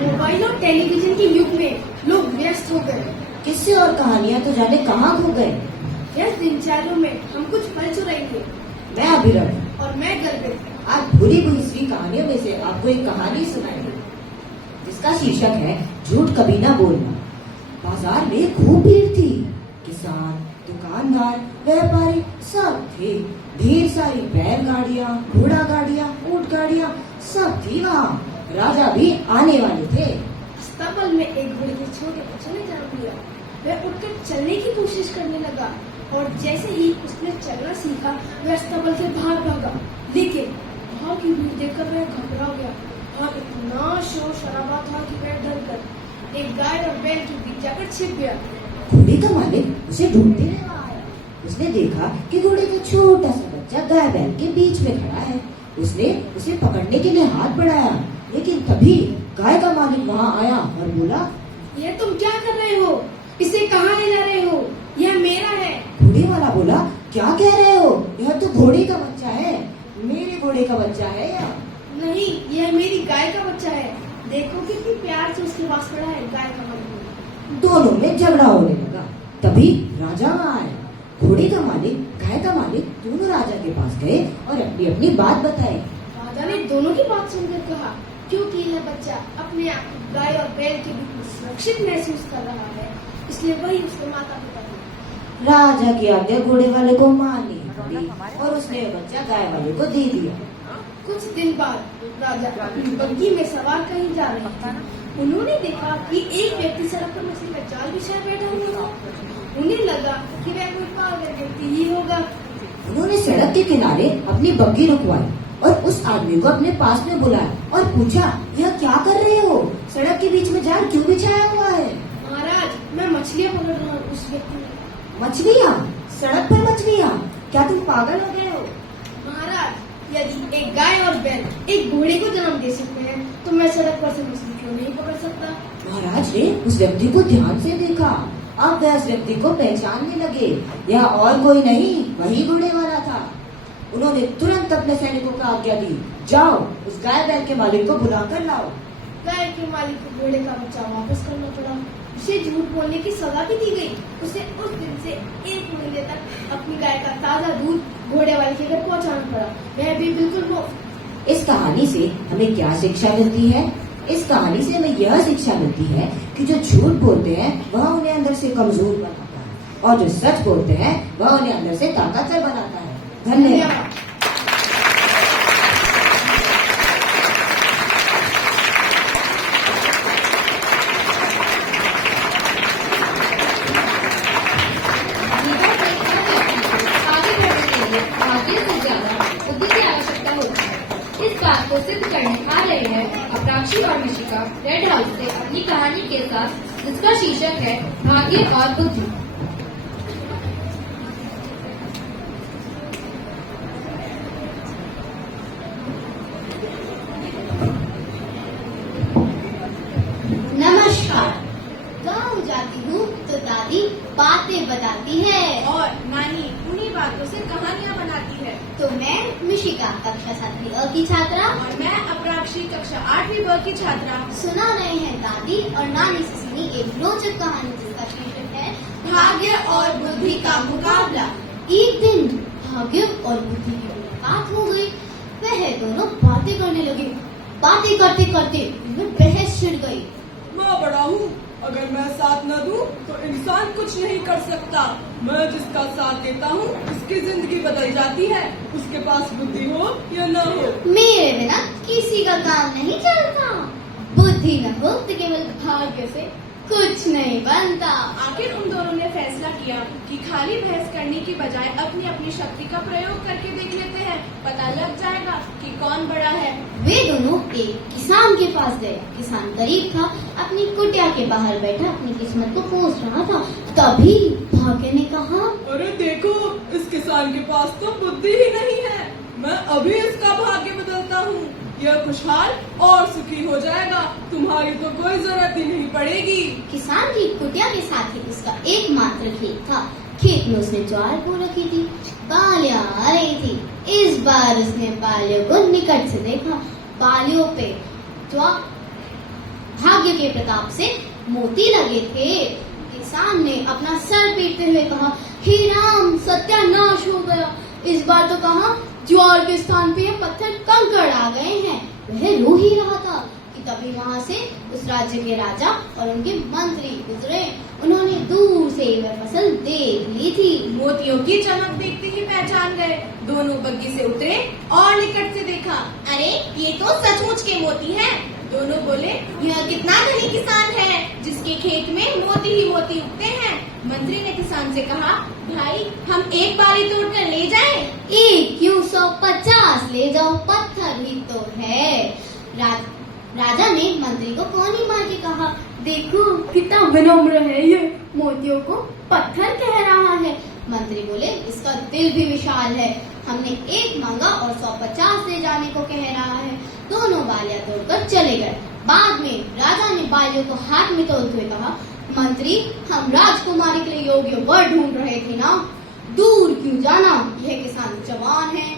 Mobile और television के युग में लोग व्यस्त हो गए। किस्से और कहानियाँ तो जाने कहाँ खो गए। व्यस्त दिनचर्या में हम कुछ पल चुराएंगे। मैं अभिरव और मैं गर्वित। आज भूली भुलसी कहानियों में से आपको एक कहानी सुनाएंगे जिसका शीर्षक है झूठ कभी ना बोलना। बाजार में खूब भीड़ थी। किसान, दुकानदार, व्यापारी सब थे। ढेर सारी बैलगाड़ियाँ, घोड़ा गाड़ियाँ, ऊंट गाड़ियाँ सब थी वहाँ। राजा भी आने वाले थे। अस्तबल में एक घोड़े के छोटे बच्चे ने जन्म लिया। वह उठकर चलने की कोशिश करने लगा और जैसे ही उसने चलना सीखा वह अस्तबल से बाहर भागा। लेकिन वहाँ की भीड़ देखकर वह घबरा गया। वहाँ इतना शोर शराबा था कि वह डर कर एक गाय और बैल के बीच जाकर छिप गया। घोड़े का मालिक उसे ढूंढते हुए वहाँ आया। उसने देखा कि घोड़े का छोटा सा बच्चा गाय बैल के बीच में खड़ा है। उसने उसे पकड़ने के लिए हाथ बढ़ाया, लेकिन तभी गाय का मालिक वहाँ आया और बोला, यह तुम क्या कर रहे हो? इसे कहाँ ले जा रहे हो? यह मेरा है। घोड़े वाला बोला, क्या कह रहे हो? यह तो घोड़े का बच्चा है। मेरे घोड़े का बच्चा है या? नहीं, यह मेरी गाय का बच्चा है। देखो कितनी प्यार से उसके पास खड़ा है। गाय का मालिक। दोनों में झगड़ा होने लगा। तभी राजा वहाँ आया। घोड़े का मालिक, गाय का मालिक दोनों राजा के पास गए और अपनी अपनी बात बताई। राजा ने दोनों की बात सुनकर कहा, क्योंकि यह बच्चा अपने आप को गाय और बैल के बीच में सुरक्षित महसूस कर रहा है, इसलिए वही उसके माता पिता है। राजा की आज्ञा घोड़े वाले को माननी पड़ी और उसने बच्चा गाय वाले को दे दिया। कुछ दिन बाद राजा अपनी बग्घी में सवार कहीं जा रहे थे। उन्होंने देखा कि एक व्यक्ति सड़क पर मछली का जाल बिछाए बैठा हुआ था। उन्हें लगा कि वह कोई पागल व्यक्ति ही होगा। उन्होंने सड़क के किनारे अपनी बग्घी रुकवाई और उस आदमी को अपने पास में बुलाया और पूछा, यह क्या कर रहे हो? सड़क के बीच में जाल क्यों बिछाया हुआ है? महाराज, मैं मछलियाँ पकड़ रहा हूँ। उस व्यक्ति ने। मछलियाँ? सड़क पर मछलियाँ? क्या तुम पागल हो गए हो? महाराज, यदि एक गाय और बैल एक घोड़े को जन्म दे सकते हैं तो मैं सड़क पर से मछली क्यों नहीं पकड़ सकता? महाराज ने उस व्यक्ति को ध्यान से देखा। अब वह उस व्यक्ति को पहचानने लगे। यह और कोई नहीं, वही घोड़े वाला था। उन्होंने तुरंत अपने सैनिकों को आज्ञा दी, जाओ उस गाय बैल के मालिक को बुला कर लाओ। गाय के मालिक को घोड़े का बच्चा वापस करना पड़ा। उसे झूठ बोलने की सजा भी दी गई। उसे उस दिन से 1 महीने तक अपनी गाय का ताजा दूध घोड़े वाले के घर पहुंचाना पड़ा, वह भी बिल्कुल मुफ्त। इस कहानी से हमें क्या शिक्षा मिलती है? इस कहानी से हमें यह शिक्षा मिलती है कि जो झूठ बोलते हैं वह उन्हें अंदर से कमजोर बनाता है और जो सच बोलते हैं वह उन्हें अंदर से ताकतवर बनाता है। धन्यवाद। इस बात को सिद्ध करने आ रहे हैं अपराक्षी और मिशिका रेड हाउस से अपनी कहानी के साथ, जिसका शीर्षक है भाग्य और बुद्धि। नमस्कार। गाँव जाती हूँ तो दादी बातें बताती है और नानी उन्हीं बातों से कहानियाँ बनाती है। तो मैं मिशिका कक्षा 7वीं अ की छात्रा और मैं अपराक्षी कक्षा 8वीं ब की छात्रा सुना रहे हैं दादी और नानी से सुनी एक रोचक कहानी जिसका शीर्षक है भाग्य और बुद्धि का मुकाबला। एक दिन भाग्य और बुद्धि की मुलाकात हो गई। वह दोनों बातें करने लगे। बातें करते करते उनमें बहस छिड़ गई। मैं बड़ा हूँ, अगर मैं साथ न दूँ तो इंसान कुछ नहीं कर सकता। मैं जिसका साथ देता हूँ उसकी जिंदगी बदल जाती है, उसके पास बुद्धि हो या न हो। मेरे बिना किसी का काम नहीं चलता। बुद्धि न हो तो केवल भाग्य से कुछ नहीं बनता। आखिर उन दोनों ने फैसला किया कि खाली बहस करने की बजाय अपनी अपनी शक्ति का प्रयोग करके देख लेते हैं, पता लग जाएगा कि कौन बड़ा है। वे दोनों एक किसान के पास गए। किसान गरीब था, अपनी कुटिया के बाहर बैठा अपनी किस्मत को कोस रहा था। तभी भाग्य ने कहा, अरे देखो, इस किसान के पास तो बुद्धि ही नहीं है। मैं अभी इसका भाग्य बदलता हूँ, यह खुशहाल और सुखी हो जाएगा। तुम्हारी तो कोई जरूरत ही नहीं पड़ेगी। किसान की कुटिया के साथ ही उसका एकमात्र खेत था। खेत में उसने ज्वार बो रखी थी। बालियां आ रही थी। इस बार उसने बालियों को निकट से देखा। बालियों पे भाग्य के प्रताप से मोती लगे थे। किसान ने अपना सर पीटते हुए कहा, हे राम, सत्यानाश हो गया। इस बार तो कहा ज्वार के स्थान पे पत्थर कंकड़ आ गए हैं। वह रो ही रहा था कि तभी वहां से उस राज्य के राजा और उनके मंत्री गुजरे। उन्होंने दूर से वह फसल देख ली थी। मोतियों की चमक देखते ही पहचान गए। दोनों बग्गी से उतरे और निकट से देखा। अरे ये तो सचमुच के मोती हैं। दोनों बोले, यह कितना धनी किसान है जिसके खेत में मोती ही मोती उगते हैं। मंत्री ने किसान से कहा, भाई हम एक बारी तोड़कर ले जाएं? एक क्यों 150 ले जाओ, पत्थर ही तो है। राजा ने मंत्री को कोनी मार के कहा, देखो कितना विनम्र है ये, मोतियों को पत्थर कह रहा है। मंत्री बोले, इसका दिल भी विशाल है। हमने एक मांगा और 150 ले जाने को कह रहा है। दोनों बालियां तोड़कर चले गए। बाद में राजा ने बालियों को हाथ में तोड़ते हुए कहा, मंत्री, हम राजकुमारी के लिए योग्य वर ढूंढ रहे थे ना, दूर क्यों जाना। यह किसान जवान है,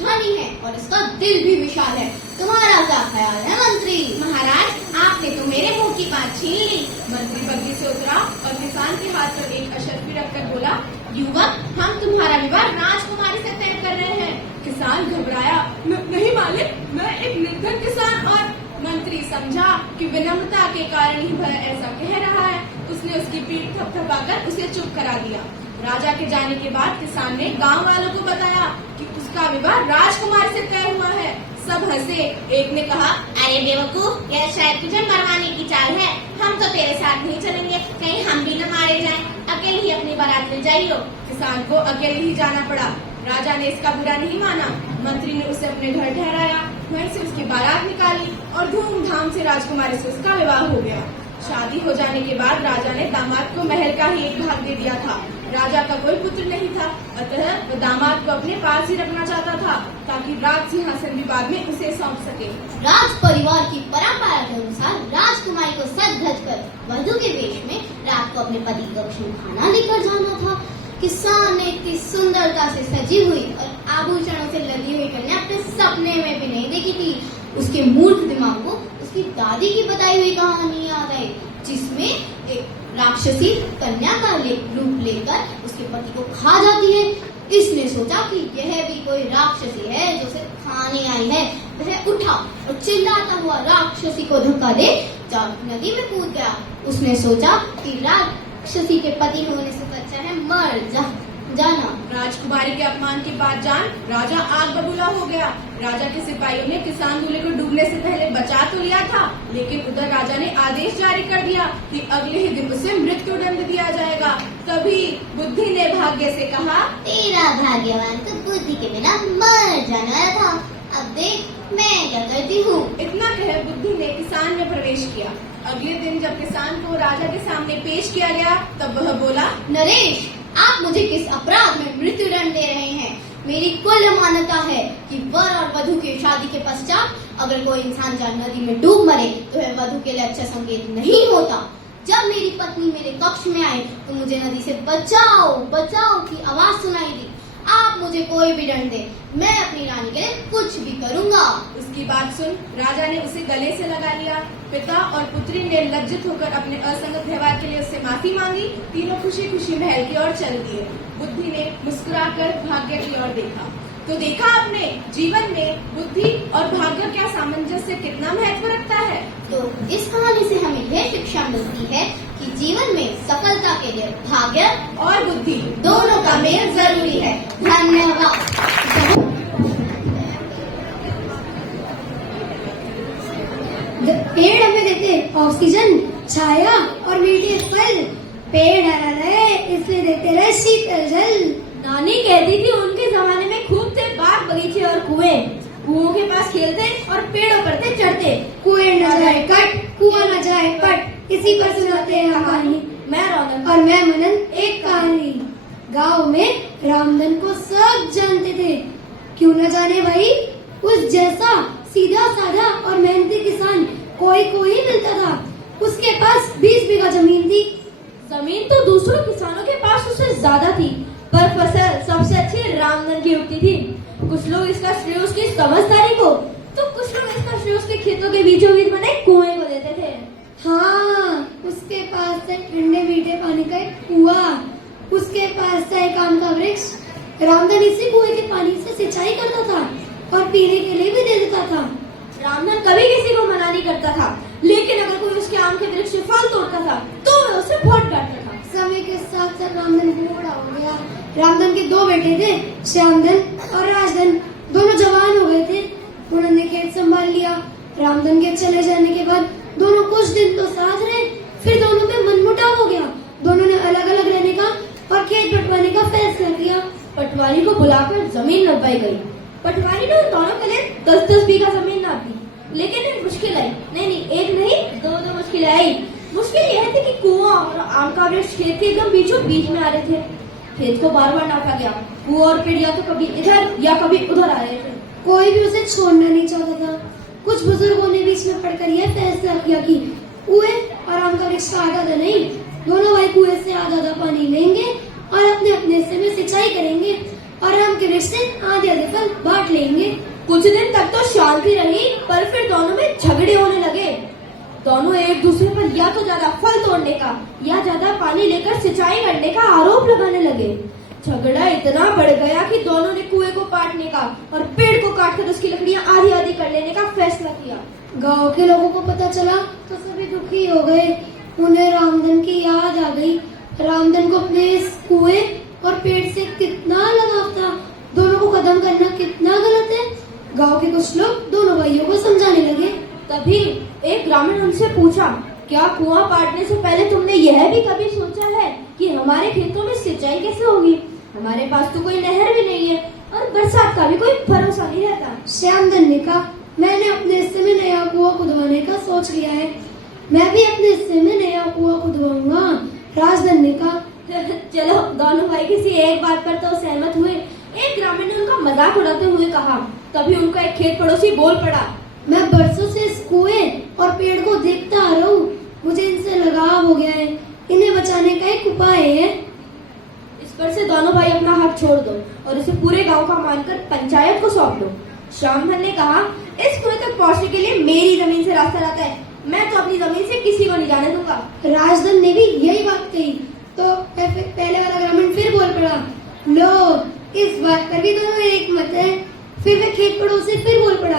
धनी है और इसका दिल भी विशाल है। तुम्हारा क्या ख्याल है मंत्री? महाराज, आपने तो मेरे मुंह की बात छीन ली। मंत्री बग्गी से उतरा और किसान के हाथ पर एक अशर्फी रखकर बोला, युवक, हम तुम्हारा विवाह राजकुमारी से तय कर रहे हैं। किसान घबराया, नहीं मालिक, मैं एक निर्धन किसान। और मंत्री समझा कि विनम्रता के कारण ही वह ऐसा कह रहा है। उसने उसकी पीठ थपथपाकर उसे चुप करा दिया। राजा के जाने के बाद किसान ने गांव वालों को बताया कि उसका विवाह राजकुमार से तय हुआ है। सब हंसे। एक ने कहा, अरे बेवकूफ, यह शायद तुझे मरवाने की चाल है। हम तो तेरे साथ नहीं चलेंगे, कहीं हम भी न मारे जाएं। अकेले ही अपनी बारात ले जाइयो। किसान को अकेले ही जाना पड़ा। राजा ने इसका बुरा नहीं माना। मंत्री ने उसे अपने घर ठहराया, वहीं से उसकी बारात निकाली और धूमधाम से राजकुमारी से उसका विवाह हो गया। शादी हो जाने के बाद राजा ने दामाद को महल का ही एक भाग दे दिया था। राजा का कोई पुत्र नहीं था, अतः वह दामाद को अपने पास ही रखना चाहता था ताकि राज सिंहासन भी बाद में उसे सौंप सके। राज परिवार की परंपरा के अनुसार राजकुमारी को सज धज कर वधु के वेश में रात को अपने पति कक्ष में खाना लेकर जाना था। किसान ने इतनी सुंदरता से सजी हुई और आभूषणों से लदी हुई कन्या अपने सपने में भी नहीं देखी थी। उसके मूर्ख दिमाग को उसकी दादी की बताई हुई कहानी याद आई, जिसमें एक राक्षसी कन्या का रूप लेकर उसके पति को खा जाती है। इसने सोचा कि यह भी कोई राक्षसी है जो उसे खाने आई है। वह उठा और चिल्लाता हुआ राक्षसी को धक्का दे नदी में कूद गया। उसने सोचा कि राक्षसी के पति होने से अच्छा है मर जाना। राजकुमारी के अपमान की बात जान राजा आग बबूला हो गया। राजा के सिपाहियों ने किसान दूल्हे को डूबने से पहले बचा तो लिया था, लेकिन उधर राजा ने आदेश जारी कर दिया कि अगले ही दिन उसे मृत्युदंड दिया जाएगा। तभी बुद्धि ने भाग्य से कहा, तेरा भाग्यवान तो बुद्धि के बिना मर जाना था। अब देख मैं क्या करती हूँ। इतना कह बुद्धि ने किसान में प्रवेश किया। अगले दिन जब किसान को राजा के सामने पेश किया गया तब वह बोला, नरेश, आप मुझे किस अपराध में मृत्युदंड दे रहे हैं? मेरी कुल मान्यता है कि वर और वधु की शादी के पश्चात अगर कोई इंसान जब नदी में डूब मरे तो वह वधु के लिए अच्छा संकेत नहीं होता। जब मेरी पत्नी मेरे कक्ष में आई तो मुझे नदी से बचाओ बचाओ की आवाज सुनाई दी। आप मुझे कोई भी दंड दे, मैं अपनी रानी के लिए कुछ भी करूँगा। उसकी बात सुन राजा ने उसे गले से लगा लिया। पिता और पुत्री ने लज्जित होकर अपने असंगत व्यवहार के लिए उससे माफी मांगी। तीनों खुशी खुशी महल की ओर चल दिए। बुद्धि ने मुस्कुराकर भाग्य की ओर देखा तो देखा आपने जीवन में बुद्धि और भाग्य क्या सामंजस्य कितना महत्व रखता है। तो इस कहानी से हमें यह शिक्षा मिलती है कि जीवन में सफलता के लिए भाग्य और बुद्धि दोनों का मेल जरूरी है। धन्यवाद। पेड़ हमें देते ऑक्सीजन, छाया और मीठे फल। पेड़ हरा रहे इसलिए देते रहे शीतल जल। नानी कहती थी उनके जमाने में खूब थे बाग बगीचे और कुएं। कुओं के पास खेलते और पेड़ों पर थे चढ़ते। कुएं न जाए कट, कुआं न जाए पट। इसी पर सुनाते हैं कहानी। मैं रौनक और मैं मनन एक कहानी। गांव में रामधन को सब जानते थे, क्यों न जाने भाई। उस जैसा सीधा साधा और मेहनती किसान कोई को ही मिलता था। उसके पास 20 बीघा जमीन थी। जमीन तो दूसरों किसानों के पास उससे ज्यादा थी, पर फसल सबसे अच्छी रामधन की उगती थी। कुछ लोग इसका श्रेय उसकी समझदारी को, तो कुछ लोग इसका श्रेय उसके खेतों के बीचों बीच बने कुएं को देते थे। रामधन इसी कुएं के पानी से सिंचाई करता था और पीने के लिए भी दे देता था। रामधन कभी किसी को मना नहीं करता था, लेकिन अगर कोई उसके आम के वृक्ष से फल तोड़ता था तो वह उसे बहुत डांटता था। समय के साथ साथ रामधन बूढ़ा हो गया। रामधन के 2 बेटे थे, श्यामधन और राजधन। दोनों जवान हो गए थे। उन्होंने खेत संभाल लिया। रामधन के चले जाने के बाद दोनों कुछ दिन तो साथ रहे, फिर दोनों में मनमुटाव हो गया। दोनों ने अलग अलग रहने का और खेत बंटवाने का फैसला किया। पटवारी को बुलाकर जमीन नपवाई गई। पटवारी ने उन दोनों के लिए 10-10 बीघा जमीन नापी, लेकिन एक मुश्किल आई। नहीं, एक नहीं, 2 मुश्किलें आई। मुश्किल यह थी कि कुआं और आम का वृक्ष खेत के एकदम बीचों बीच में आ रहे थे। खेत को बार बार नापा गया। कुआं और पेड़ या तो कभी इधर या कभी उधर आ रहे थे। कोई भी उसे छोड़ना नहीं चाहता था। कुछ बुजुर्गों ने बीच में पड़कर यह फैसला किया कि कुएं और आम का वृक्ष का आधा नहीं, दोनों भाई कुएं से आधा पानी लेंगे और अपने अपने हिस्से में सिंचाई करेंगे और आम के वृक्ष से आधे फल बांट लेंगे। कुछ दिन तक तो शांति रही, पर फिर दोनों में झगड़े होने लगे। दोनों एक दूसरे पर या तो ज्यादा फल तोड़ने का या ज्यादा पानी लेकर सिंचाई करने का आरोप लगाने लगे। झगड़ा इतना बढ़ गया कि दोनों ने कुएं को काटने का और पेड़ को काटकर उसकी लकड़ियां आधी आधी कर लेने का फैसला किया। गांव के लोगों को पता चला तो सभी दुखी हो गए। उन्हें रामधन की याद आ गई। रामधन को अपने इस कुएं और पेड़ से कितना लगाव था। दोनों को खत्म करना कितना गलत है। गांव के कुछ लोग दोनों भाइयों को समझाने लगे। तभी एक ग्रामीण उनसे पूछा, क्या कुआं पाटने से पहले तुमने यह भी कभी सोचा है कि हमारे खेतों में सिंचाई कैसे होगी? हमारे पास तो कोई नहर भी नहीं है और बरसात का भी कोई भरोसा नहीं रहता। श्यामधन ने कहा, मैंने अपने हिस्से में नया कुआं खुदवाने का सोच लिया है। मैं भी अपने हिस्से में नया कुआं खुदवाऊंगा। राजधन ने कहा, चलो, दोनों भाई किसी एक बात पर तो सहमत हुए। एक ग्रामीण ने उनका मजाक उड़ाते हुए कहा। तभी उनका एक खेत पड़ोसी बोल पड़ा, मैं बरसों से इस कुएं और पेड़ को देखता आ रहा हूँ। मुझे इनसे लगाव हो गया है। इन्हें बचाने का एक उपाय है। इस पर से दोनों भाई अपना हाथ छोड़ दो और इसे पूरे गांव का मानकर पंचायत को सौंप दो। श्यामधन ने कहा, इस कुएं तक पहुंचने के लिए मेरी जमीन से रास्ता रहता है। मैं तो अपनी जमीन से किसी को नहीं जाने दूंगा। राजधन ने भी यही बात कही तो पहले वाला ग्रामीण फिर बोल पड़ा, लो, इस बात पर भी दोनों एक मत है। फिर वे खेत पड़ोसी फिर बोल पड़ा,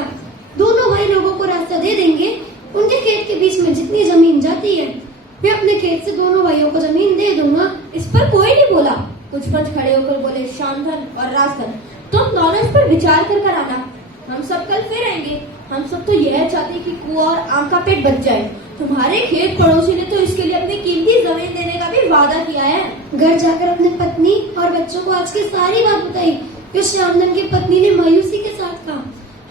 दोनों भाई लोगों को रास्ता दे देंगे। उनके खेत के बीच में जितनी जमीन जाती है मैं अपने खेत से दोनों भाइयों को जमीन दे दूंगा। इस पर कोई नहीं बोला। कुछ पंच खड़े होकर बोले, श्यामधन और राजधन, तुम दोनों इस पर विचार कर आना। हम सब कल फिर आएंगे। हम सब तो यह चाहते हैं कि कुआं और आम का पेट बच जाए। तुम्हारे खेत पड़ोसी ने तो इसके लिए अपनी कीमती जमीन देने का भी वादा किया है। घर जाकर अपनी पत्नी और बच्चों को आज की सारी बात बताई। फिर श्यामधन की पत्नी ने मायूसी के साथ कहा,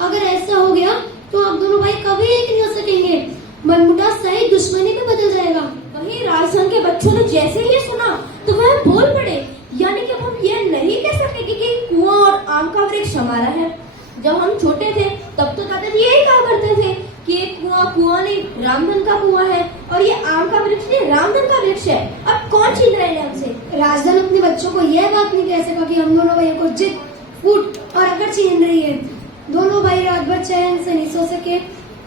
अगर ऐसा हो गया तो आप दोनों भाई कभी एक नहीं हो सकेंगे। मनमुटाव सही दुश्मनी में बदल जाएगा। वहीं राजधन के बच्चों ने जैसे ही ये सुना तो वह बोल पड़े, यानी कि अब हम ये नहीं कह सकते कि कुआं और आम का वृक्ष हमारा है। जब हम छोटे थे तब तो दादाजी यही कहा करते थे कि ये कुआं नहीं, रामधन का कुआं है, और ये आम का वृक्ष नहीं, रामधन का वृक्ष है। अब कौन छीन रहे हैं हमसे? राजधन अपने बच्चों को यह बात नहीं कह सका कि हम दोनों भाइयों को जिद, फूट और अकड़ छीन रही है। दोनों भाई रात भर चैन से नहीं सो सके।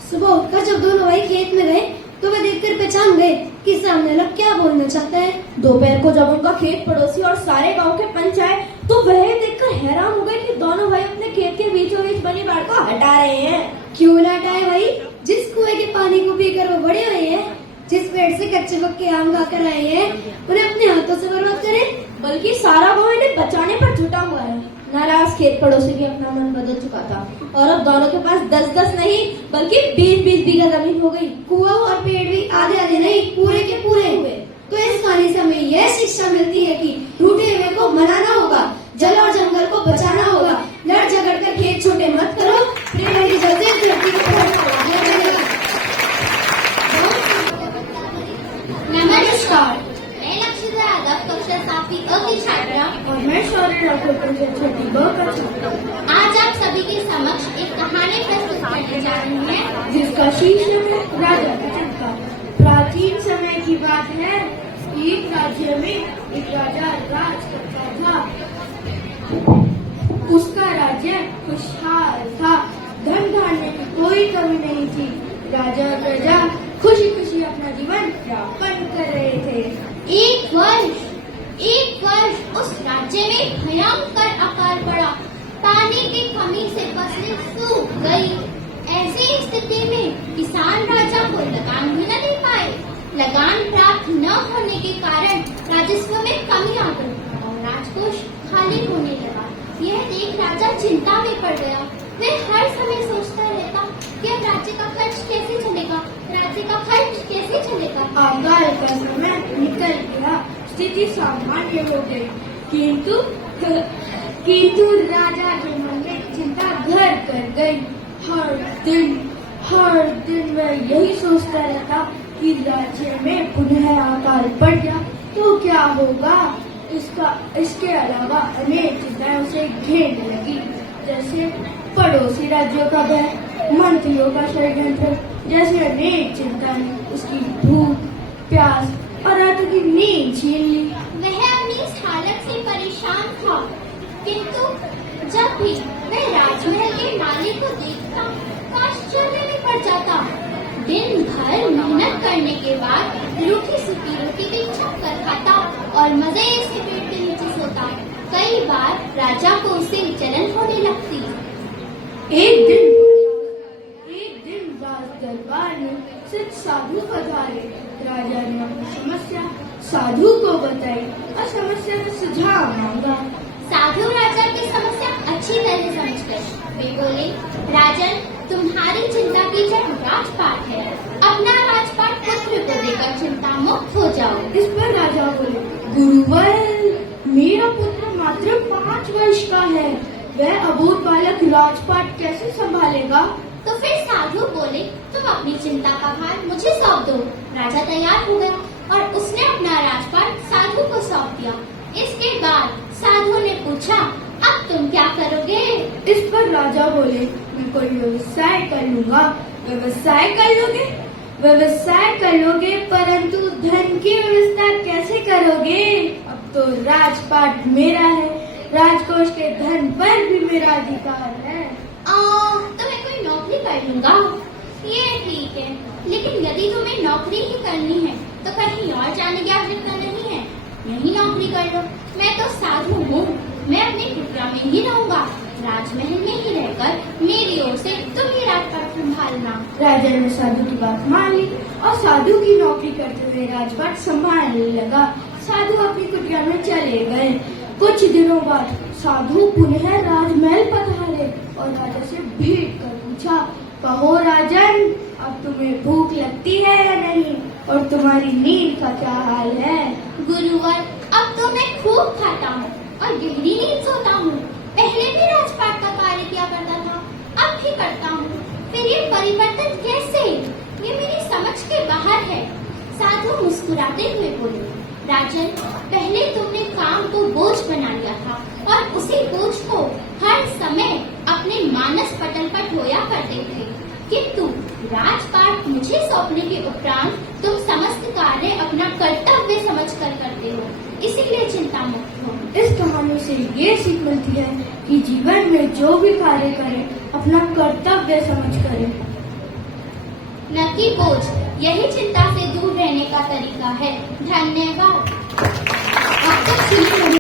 सुबह उठकर जब दोनों भाई खेत में गए तो वे देखकर पहचान गए कि सामने वाला क्या बोलना चाहता है। दोपहर को जब उनका खेत पड़ोसी और सारे गांव के पंच आए तो वह देखकर हैरान हो गए कि दोनों भाई अपने खेत के बीचों बीच बनी बाढ़ को हटा रहे हैं। क्यों ना हटाए भाई? जिस कुएं के पानी को पीकर वो बड़े हुए हैं, जिस पेड़ से कच्चे पक्के आम खाकर आए हैं, उन्हें अपने हाथों से बर्बाद करें। बल्कि सारा गांव इन्हें बचाने पर जुटा हुआ है। नाराज खेत पड़ोसी भी अपना मन बदल चुका था और अब दोनों के पास 10-10 नहीं बल्कि 20-20 बीघा जमीन हो गई। कुआं और पेड़ भी आधे आधे नहीं, पूरे के पूरे हुए। तो इस कहानी से हमें यह शिक्षा मिलती है कि रूठे हुए को मनाना होगा, जल और जंगल को बचाना होगा। लड़ झगड़ कर खेत छोटे मत करो। प्रेम की जल्दी इस लड़की को नमस्कार, मैं लक्ष्मीधर यादव कक्षा 7वीं अ की छात्रा और मैं शौर्य राठौर कक्षा 6वीं ब का छात्र। आज आप सभी के समक्ष एक कहानी प्रस्तुत करने जा रही हैं, जिसका शीर्षक है राजा का चक्का। प्राचीन समय की बात है। एक राज्य में एक राजा राज करता था। उसका राज्य खुशहाल था। धन धान्य की कोई कमी नहीं थी। राजा और प्रजा खुशी खुशी अपना जीवन यापन कर रहे थे। एक वर्ष उस राज्य में भयंकर के कारण राजस्व में कमी आ गई और राजकोष खाली होने लगा। यह देख राजा चिंता में पड़ गया। वह हर समय सोचता रहता कि अब राज्य का खर्च कैसे चलेगा, राज्य का खर्च कैसे चलेगा। अकाल का समय निकल गया, स्थिति सामान्य हो गई, किंतु राजा के मन में चिंता घर कर गई। हर दिन वह यही सोचता रहता कि राज्य में पुनः अकाल पड़ गया तो क्या होगा। इसके अलावा अनेक चिंताएं उसे घेरने लगी, जैसे पड़ोसी राज्यों का भय, मंत्रियों का षड्यंत्र जैसे अनेक चिंताएं उसकी भूख, प्यास और रातों की नींद छीन ली। वह अपनी इस हालत से परेशान था, किंतु जब भी वह राजमहल के माली को देखता तो आश्चर्य में पड़ जाता। दिन भर मेहनत करने के बाद रूखी सूखी रोटी भी छक कर खाता और मजे से पेट के नीचे सोता। कई बार राजा को उसे जलन होने लगती। एक दिन राज दरबार में सिर्फ साधु पधारे। राजा ने अपनी समस्या साधु को बताई और समस्या का सुझाव मांगा। साधु राजा की समस्या अच्छी तरह समझ गए। वे बोले, राजन, तुम्हारी चिंता की जड़ राजपाट है। अपना राजपाट पुत्र को देकर चिंता मुक्त हो जाओ। इस पर राजा बोले, गुरुवर, मेरा पुत्र मात्र 5 वर्ष का है, वह अबोध बालक राजपाट कैसे संभालेगा। तो फिर साधु बोले, तुम अपनी चिंता का भार मुझे सौंप दो। राजा तैयार हो गया और उसने अपना राजपाट साधु को सौंप दिया। इसके बाद साधु ने पूछा, अब तुम क्या करोगे। इस पर राजा बोले, मैं कोई व्यवसाय कर लूंगा। व्यवसाय कर लोगे, परंतु धन की व्यवस्था कैसे करोगे। अब तो राजपाट मेरा है, राजकोष के धन पर भी मेरा अधिकार है। तो मैं कोई नौकरी कर लूंगा। ये ठीक है, लेकिन यदि तुम्हें नौकरी ही करनी है तो कहीं और जाने की आवश्यकता नहीं है, यही नौकरी कर लो। मैं तो साधु हूँ, मैं अपनी कुटिया में ही रहूंगा। राजमहल में ही रहकर मेरी ओर से तुम ही राजपाट संभालना। राजा ने साधु की बात मान ली और साधु की नौकरी करते हुए राजपाट संभालने लगा। साधु अपनी कुटिया में चले गए। कुछ दिनों बाद साधु पुनः राजमहल पधारे और राजा से भेंट कर पूछा, कहो राजन, अब तुम्हें भूख लगती है या नहीं, और तुम्हारी नींद का क्या हाल है। गुरुवर, अब तो मैं खूब खाता हूँ और गहरी नींद सोता हूँ। पहले भी राजपाट का कार्य किया करता था, अब भी करता हूँ। फिर ये परिवर्तन कैसे, ये मेरी समझ के बाहर है। साधु मुस्कुराते हुए बोले, राजन, पहले तुमने काम को बोझ बना लिया था और उसी बोझ को हर समय अपने मानस पटल पर ढोया करते थे, किंतु राजपाट मुझे सौंपने के उपरांत तुम समस्त कार्य अपना कर्तव्य समझकर करते हो, इसीलिए चिंता मुक्त हो। इस कहानी से ये सीख मिलती है कि जीवन में जो भी कार्य करें अपना कर्तव्य समझ करें। न कि बोझ, यही चिंता से दूर रहने का तरीका है। धन्यवाद। अब तक सुनी